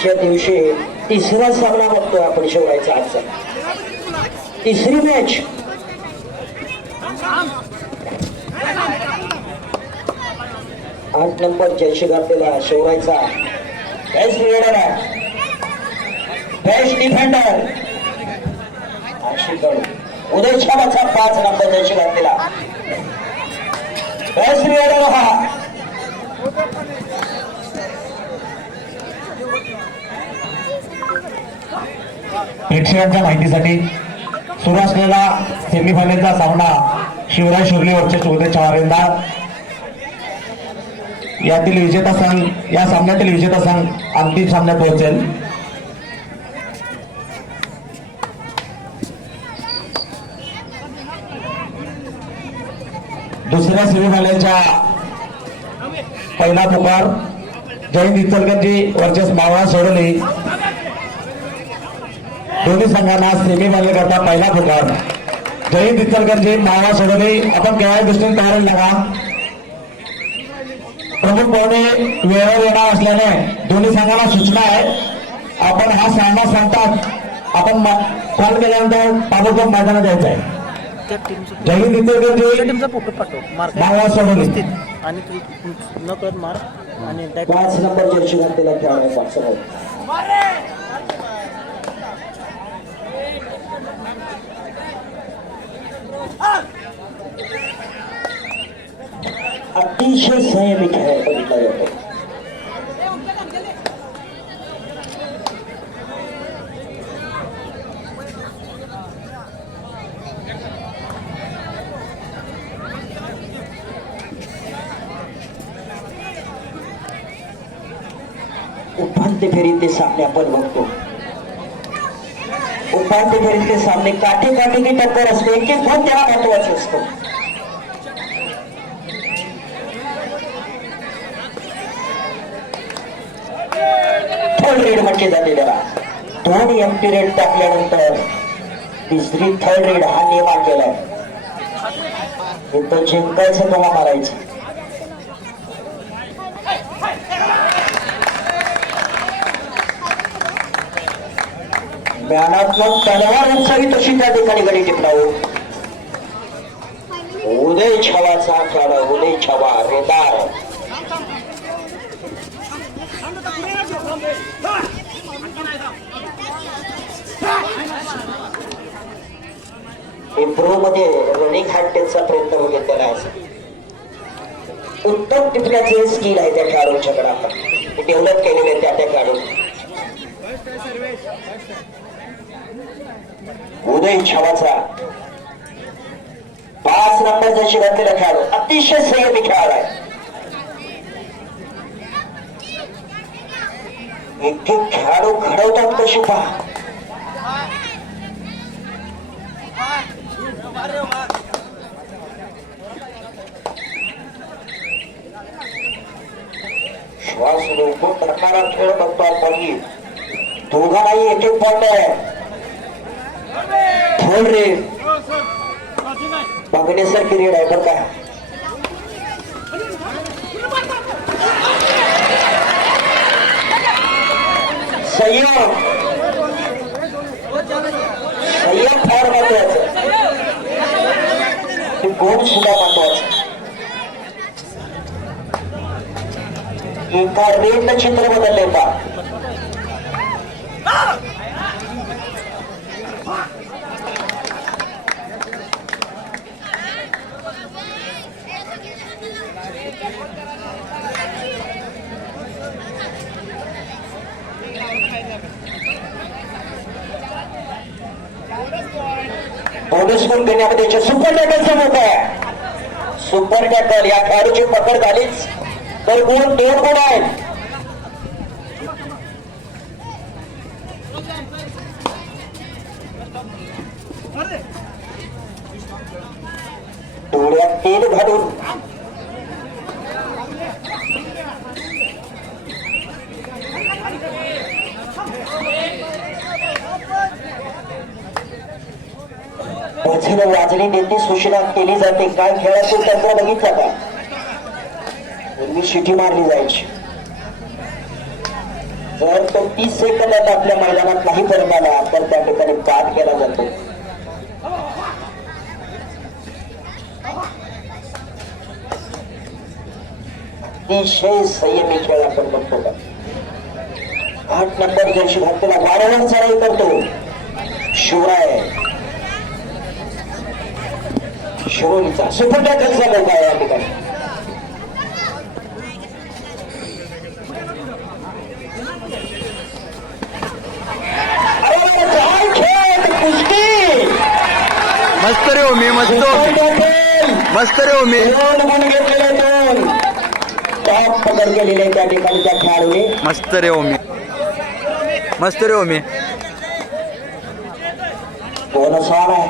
आजच्या दिवशी तिसरा सामना बघतोय आपण शिवरायचा आजचा. तिसरी मॅच आठ नंबर जयशी घातलेला शिवरायचा बेस्ट लिडर आहे. बेस्ट डिफेंडर आशिकडू उदय छावाचा पाच नंबर जयशी घातलेला बेस्ट लिडर हा. प्रेक्षकांच्या माहितीसाठी सुरू असलेला सेमीफायनलचा सामना शिवराय शिवले वर्सेस उदय चव्हाण यातील विजेता संघ या सामन्यातील विजेता संघ अंतिम सामन्यात पोहोचेल. दुसऱ्या सेमीफायनलच्या पहिला पुकार जयंत इचलकरजी वर्चेस मावळा सोडवली दोन्ही संघांना सेमीफायनल करता पहिला पुकार जयंत इचलकरजी मावळा सोडवली आपण केवळ दृष्टीने तयारी लागा. प्रमुख पाहुणे वेळेवर येणार असल्याने दोन्ही संघांना सूचना आहे. आपण हा सामना सांगतात. आपण कॉल केल्यानंतर ताबडतोब मैदानात यायचं आहे जयंत मार्क मावळा सोडवली व्यवस्थित आणि न कळत मार आणि पाच नंबर जर्सी घातलेला खेळाडू आहे पाचसमोर अतिशय संयमी खेळ बघितला जातो. उपांत्य फेरीतले सामने आपण बघतो. उपांत्य फेरीतले सामने काठी की टक्कर असतो एक एक गुण त्याला महत्त्वाचा असतो. थर्ड रेड म्हणजे म्हटले जाते त्याला दोन एमटी रेड टाकल्यानंतर तिसरी थर्ड रेड हा नियम आणलेला आहे इथं जिंकायचं किंवा मारायचं. ज्ञानात्मक तलवार उंचावी तशी त्या ठिकाणी गडी टिपलावू उदय छवाचा खेळ उदय छवा रेदार. इम्प्रो मध्ये रनिंग हॅटेचा प्रयत्न वगैरे त्याला आहे. उत्तम टिपण्याचे स्किल आहे त्या खेळाडूंच्याकडे आता. डेव्हलप केलेले त्या त्या खेळाडू उदय छवाचा पाच नंबर शिवातलेला खेळाडू. अतिशय संयमी खेळाडू आहे. इतके खेळाडू घडवतात कशी पहा. श्वास रोखून प्रकारात खेळ बघतो आपण. दोघांनाही एक एक पॉइंट आहे. थोड रे. बघण्यासारखी रेड आहे बरं का. संयम संयम फार महत्वाचं. ते गोल सुद्धा महत्वाचं. एका रेडनं चित्र बदलले का? बोनस घेण्यामध्ये सुपर टॅकल समोर आहे. सुपर टॅकल या खेळाडूची पकड झालीच. तर गुण दोन गुण आहेत. वचन वाजली नेते सूचना केली जाते काय खेळाचं तंत्र बघितलं का? पूर्वी शिटी मारली जायची. जर तो तीस सेकंदात आपल्या मैदानात नाही परत आला तर त्या ठिकाणी बाद केला जातो. अतिशय संयमी खेळ आपण बघतो. का आठ नंबर जर्शी घातलेला वारंवार चढाई करतो. शिवराय. शिरोलीचा सुपर टॅकलचा लोक आहे या ठिकाणी. मस्त रे हो मी मस्त टॅकल मस्त रे हो मी. घेतलेले दोन. टॉप पकड केलेले त्या ठिकाणी त्या खेळाडूने. मस्त रे हो मी. मस्त रे हो मी दोन सॉल आहे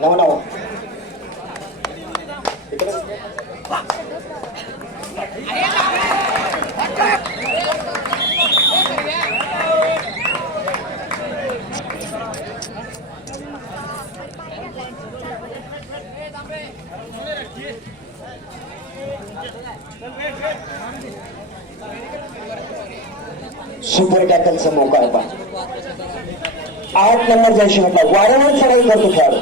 नव नव सुपर टॅकलचा मोका पहा. आठ नंबर जयशी म्हटला वारंवार चढाई करतो खेळाडू.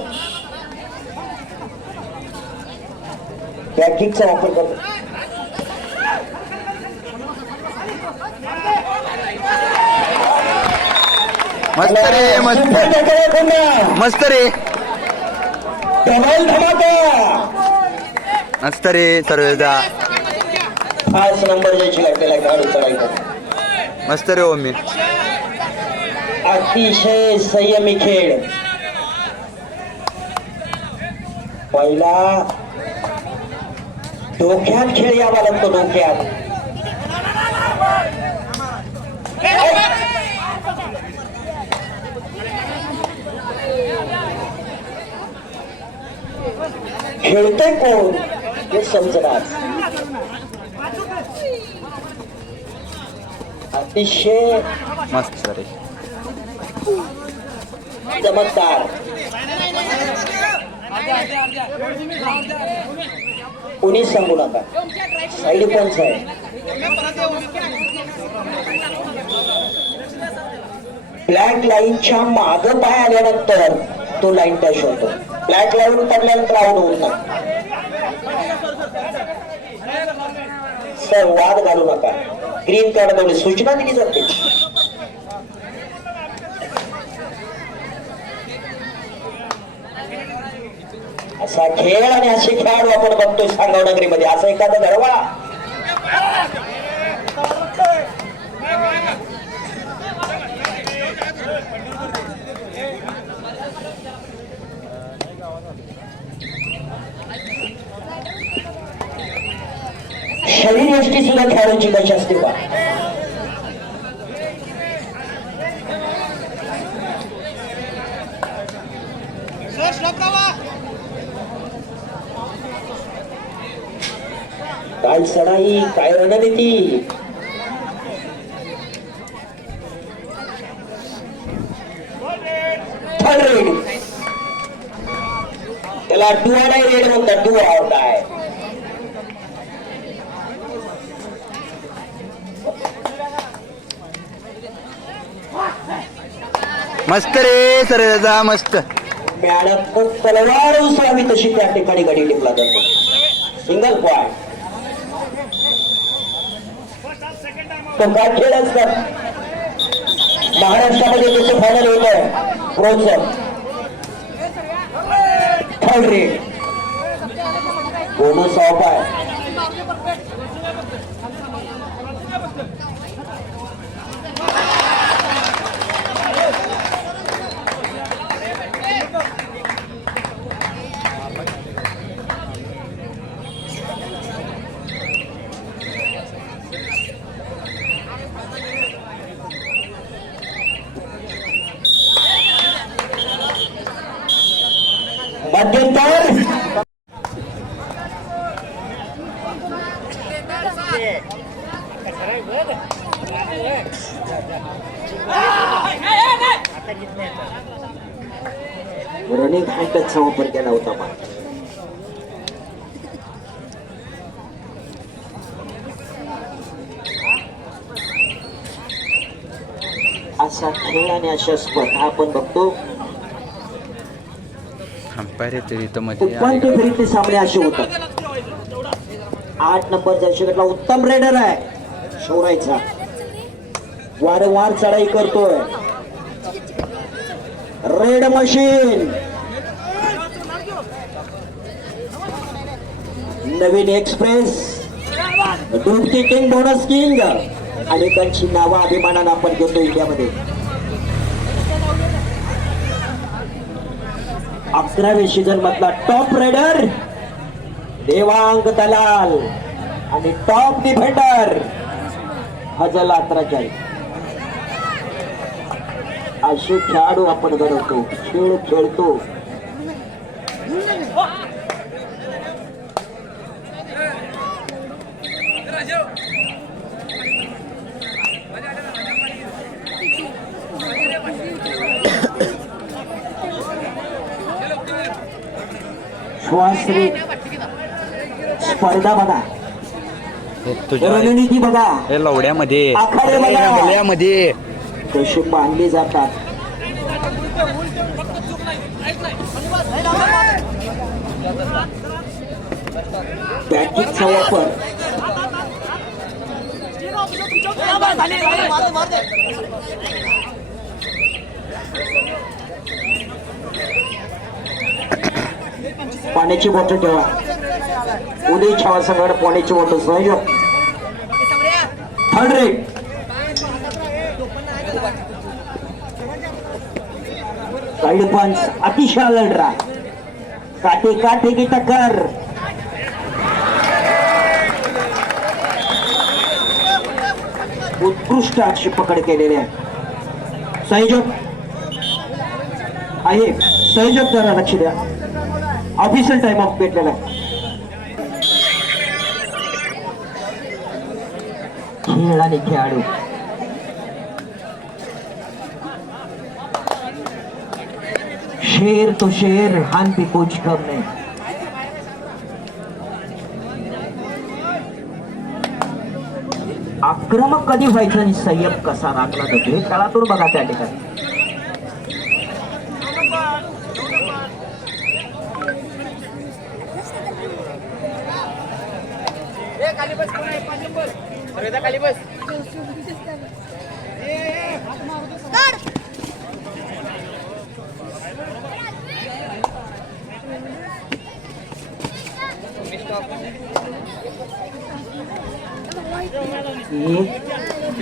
बॅकिंगचा वापर करतो. मस्त रे मस्त. मस्त रे. डबल धमाका. मस्त रे सर्वेदा. पाच नंबर जयशी घातलेला खेळाडू चढाई करतो. मस्त रे हो मी. अतिशय संयमी खेळ. पहिला डोक्यात खेळ यावा लागतो डोक्यात. खेळतोय कोण? हे समजणार अतिशय मस्त रे चमत्कार कोणीच सांगू नका. साईड पंच आहे. ब्लॅक लाईनच्या माग पाय आल्यानंतर तो लाईन टच होतो. ब्लॅक लाईन पडल्यानंतर आउट होत नाही सर वाद घालू नका. ग्रीन कार्ड सूचना दिली जाते. असा खेळ आणि असे खेळाडू आपण बघतोय सांगाव नगरीमध्ये. असं एखादं घडवा शरीर यष्टी सुद्धा खेळाडूची कशी असते बा काय चढाई काय रणनीती त्याला टू आय रेड म्हणतात टू आउट आहे मस्त रे सर्वेदा मस्त. मॅडम तलवार उचलावी तशी त्या ठिकाणी गडी टिपला जातो. सिंगल पॉइंट तो काय खेळ असतात? महाराष्ट्रामध्ये त्याचं फायनल होत आहे प्रोत्सव थर्ड रेड बोनस ऑफ आहे. badan tarif. Meroning hangkat sama pergana utama. Asa उपांत्य फेरीतले सामने असे होतात. आठ नंबर जयशेखरला उत्तम रेडर आहे. शोरायचा. वारंवार चढाई करतोय. Raid machine. नवीन एक्सप्रेस. डुबकी किंग बोनस किंग अनेकांची नावं अभिमानानं आपण घेतो इंडियामध्ये. अकराव्या सीझन मधला टॉप रेडर देवांग दलाल आणि टॉप डिफेंडर हजल आत्राचाई असे खेळाडू आपण घडवतो खेळ खेळतो. श्वासरी. स्पर्धा बघा. रणनीती बघा. लवड्यामध्ये. लवड्यामध्ये. कशी बांधली जातात. बॅटिंगचा वापर. पाण्याची बॉटल ठेवा. उदय छावा संघाड पाण्याची बॉटल सहज थर्ड रेट. गाईड पंच अतिशय लढरा काटे काटे की टक्कर. उत्कृष्ट अशी पकड केलेली आहे. संयोजक आहे. संयोजक करा लक्ष द्या. ऑफिशियल टाइम ऑफ भेटलेला आहे खेळ आणि खेळाडू. शेर तो शेर हान पे कुछ कम नहीं. आक्रमक कधी व्हायचं आणि संयम कसा राखला जातो हे खेळातून बघा त्या ठिकाणी.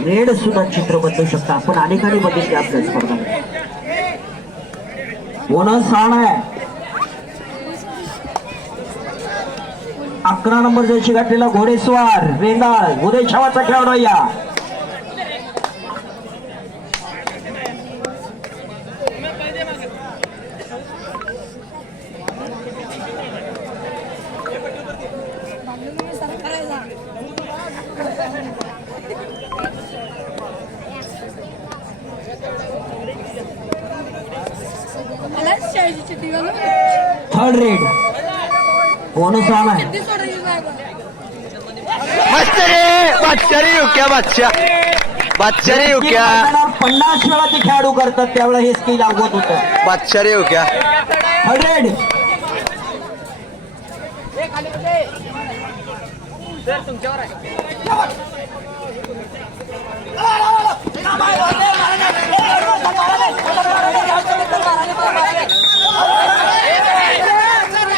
रेड सुद्धा चित्र बदलू शकता. अनेकांनी बघितले आपल्या स्पर्धा. बोनस आहे. अकरा नंबर जयशी घातलेला घोडेस्वार रेंगाळ उदय छावाचा खेळाडू या थर्ड रेड बोनस आहे मस्त रे बादशाह रे युक्या बादशाह बादशाह रे युक्या मैदानात पन्नास वेळा ते खेळाडू करतात त्यावेळेला हे स्किल अवगत होतं. बादशाह रे युक्या थर्ड रेड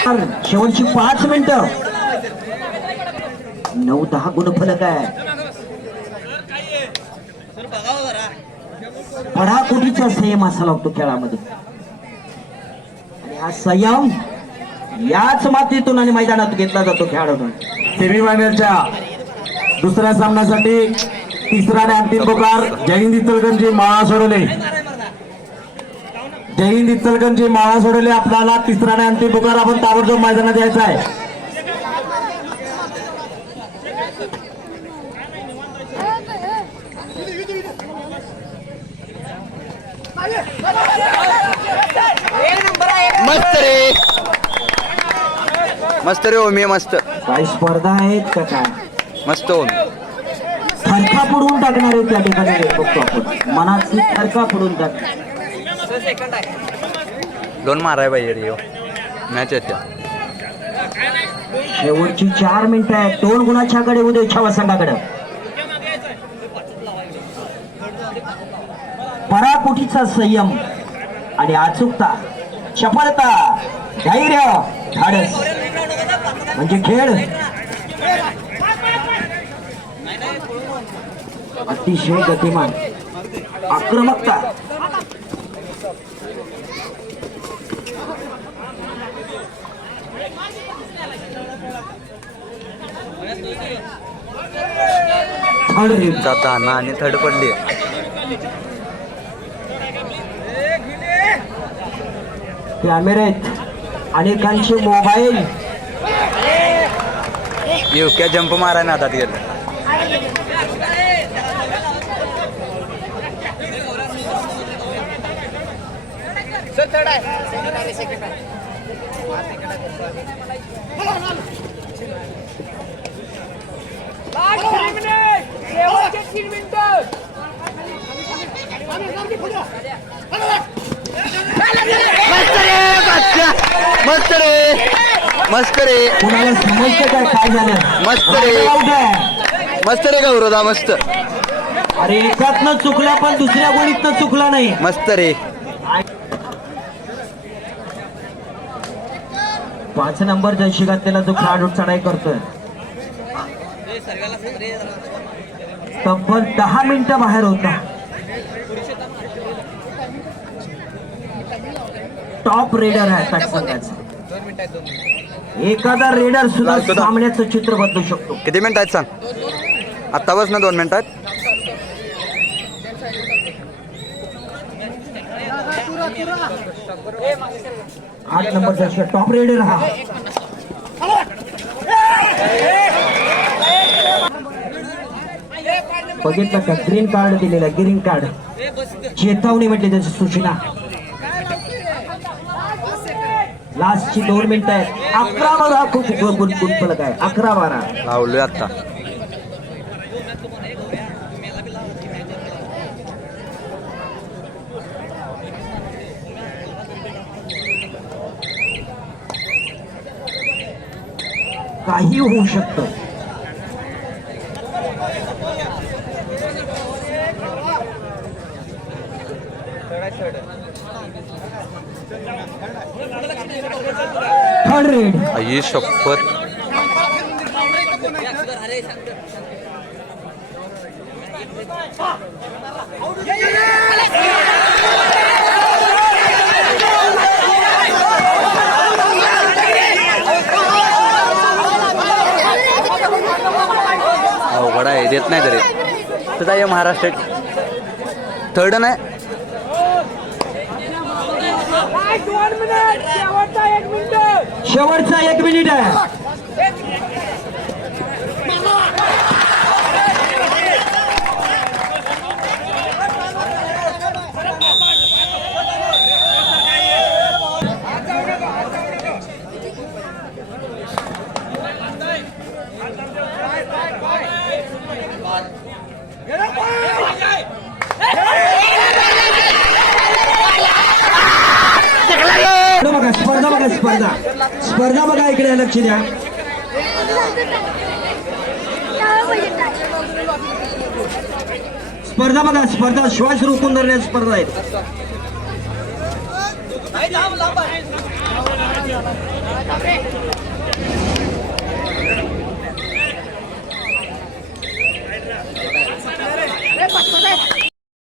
शेवटची पाच मिनिट. नऊ दहा गुणफलक आहे. पडाकुटीचा संयम असा लागतो खेळामध्ये. आणि हा संयम याच मातीतून आणि मैदानात घेतला जातो खेळाडून. सेमीफायनलच्या दुसऱ्या सामन्यासाठी तिसरा आणि अंतिम पुकार जयहिंद इचलकरंजी माळा सोडवले जयहिंद इचलकरंजी माळा सोडवले आपल्याला. तिसरा आणि अंतिम पुकार. आपण ताबडतोब मैदानात यायचा आहे. मस्त रे. मस्त रे ओमी मस्त. काही स्पर्धा आहेत का काय? मस्त ओमी. थरका पडून टाकणारे त्या ठिकाणी. बघतो आपण. मनाची थरका पडून टाक दोन माराय पाहिजे रे मॅच येत्या शेवटची चार मिनिटं आहेत. दोन गुणाच्या कडे उद्या इच्छावा संघाकडे पराकुटीचा संयम आणि अचूकता चपळता धैर्य धाडस. म्हणजे खेळ. अतिशय गतिमान आक्रमकता. थर्ड रेड जाता ना आणि थर्ड पडली. कॅमेरे अनेकांचे मोबाईल. युक्या जंप माराय ना हातात गेलं बादशाह मस्त रे मस्त रे. कुणाला समजतं काय काय झालं? मस्त रे. Out आहे. मस्त रे गौरवदा मस्त. अरे एकातनं चुकला पण दुसऱ्या गोळीतनं चुकला नाही. मस्त रे. पाच नंबर जशी घातलेला जो खेळाडू चढाई करतोय. तब्बल दहा मिनिटं बाहेर होता. टॉप रेडर आहे एखादा रेडर सुद्धा. सामन्याचं चित्र बदलू शकतो. किती मिनिट आहेत सांग? आत्ता बस ना दोन मिनिट आहेत? आठ नंबर जशी टॉप रेडर हा. बघितलं का? ग्रीन कार्ड दिलेला ग्रीन कार्ड चेतावणी म्हटली त्याची सूचना. लास्टची दोन मिनिटं आहेत. अकरा बारा खूप गुण गुण फलक आहे? अकरा बारा. लावलोय आत्ता काही होऊ शकतं. रेड आई शपथ. अवघड आहे देत नाही तरी तुझा ये महाराष्ट्र थर्ड नाही? शेवटचा एक मिनिट आहे स्पर्धा बघा स्पर्धा बघा स्पर्धा स्पर्धा लक्ष द्या. स्पर्धा बघा स्पर्धा श्वास रोखून धरण्या स्पर्धा आहेत.